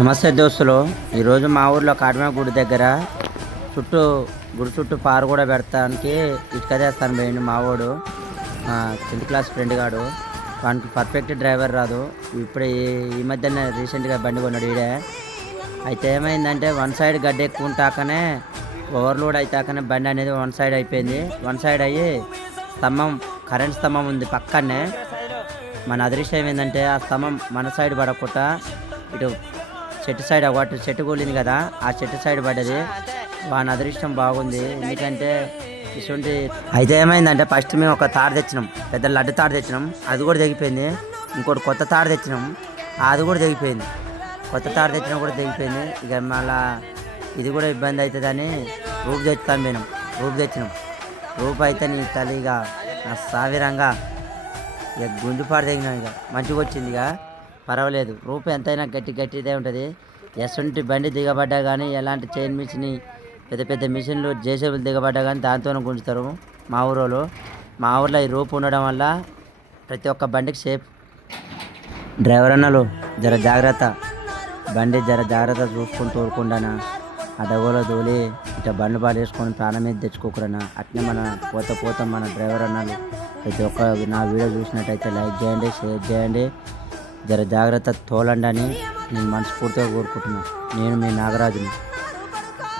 నమస్తే దోస్తులు. ఈరోజు మా ఊర్లో కాటమా గుడి దగ్గర చుట్టూ గుడి చుట్టూ పారు కూడా పెడతానికి ఇటుక చేస్తాను పోయిండు మావోడు. 10th క్లాస్ ఫ్రెండ్ గాడు. వానికి పర్ఫెక్ట్ డ్రైవర్ రాదు. ఇప్పుడు ఈ మధ్యన రీసెంట్గా బండి కొన్నాడు ఈడే. అయితే ఏమైందంటే వన్ సైడ్ గడ్డ ఎక్కువ ఉంటాకనే ఓవర్లోడ్ అయితాకనే బండి అనేది వన్ సైడ్ అయిపోయింది. వన్ సైడ్ అయ్యి కరెంట్ స్తంభం ఉంది పక్కనే. మన అదృష్టం ఏంటంటే ఆ స్తంభం మన సైడ్ పడకుండా ఇటు చెట్టు సైడ్ ఒకటి చెట్టు కూలింది కదా, ఆ చెట్టు సైడ్ పడ్డది. వాని అదృష్టం బాగుంది. ఎందుకంటే ఇటువంటి అయితే ఏమైందంటే ఫస్ట్ మేము ఒక తాడు తెచ్చినాం, పెద్ద లడ్డు తాడు తెచ్చినాం, అది కూడా తెగిపోయింది. ఇంకోటి కొత్త తాడు తెచ్చినాం, అది కూడా తెగిపోయింది. కొత్త తాడు తెచ్చినా కూడా తెగిపోయింది. ఇక మళ్ళా ఇది కూడా ఇబ్బంది అవుతుందని రూపు తెచ్చుతాను పోయినాం. రూపు తెచ్చినాం. రూపు అయితే నీ తల్లి ఇక నా సావిరంగా ఇక గుంజుపాడు తెగినాం. ఇక మంచిగా వచ్చింది. ఇక పర్వాలేదు. రూపు ఎంతైనా గట్టిదే ఉంటుంది. ఎసంటి బండి దిగబడ్డా కానీ, ఎలాంటి చైన్ మిషన్, పెద్ద పెద్ద మిషన్లు జేసీబీలు దిగబడ్డా కానీ దాంతోనే గుంజుతారు మా ఊరోళ్ళు. మా ఊర్లో ఈ రూపు ఉండడం వల్ల ప్రతి ఒక్క బండికి సేఫ్. డ్రైవర్ అన్నలు జర జాగ్రత్త, బండి జర జాగ్రత్త చూసుకొని తోలుకుండానా. అడగోలో తోలి ఇట్లా బండ్లు పాలు వేసుకొని ప్రాణం మీద తెచ్చుకోకరన్నా. అట్నే మన పోత మన డ్రైవర్ అన్నలు ప్రతి ఒక్క నా వీడియో చూసినట్టయితే లైక్ చేయండి, షేర్ చేయండి. జర జాగ్రత్త తోలండి అని నేను మనస్ఫూర్తిగా కోరుకుంటున్నాను. నేను మీ నాగరాజుని.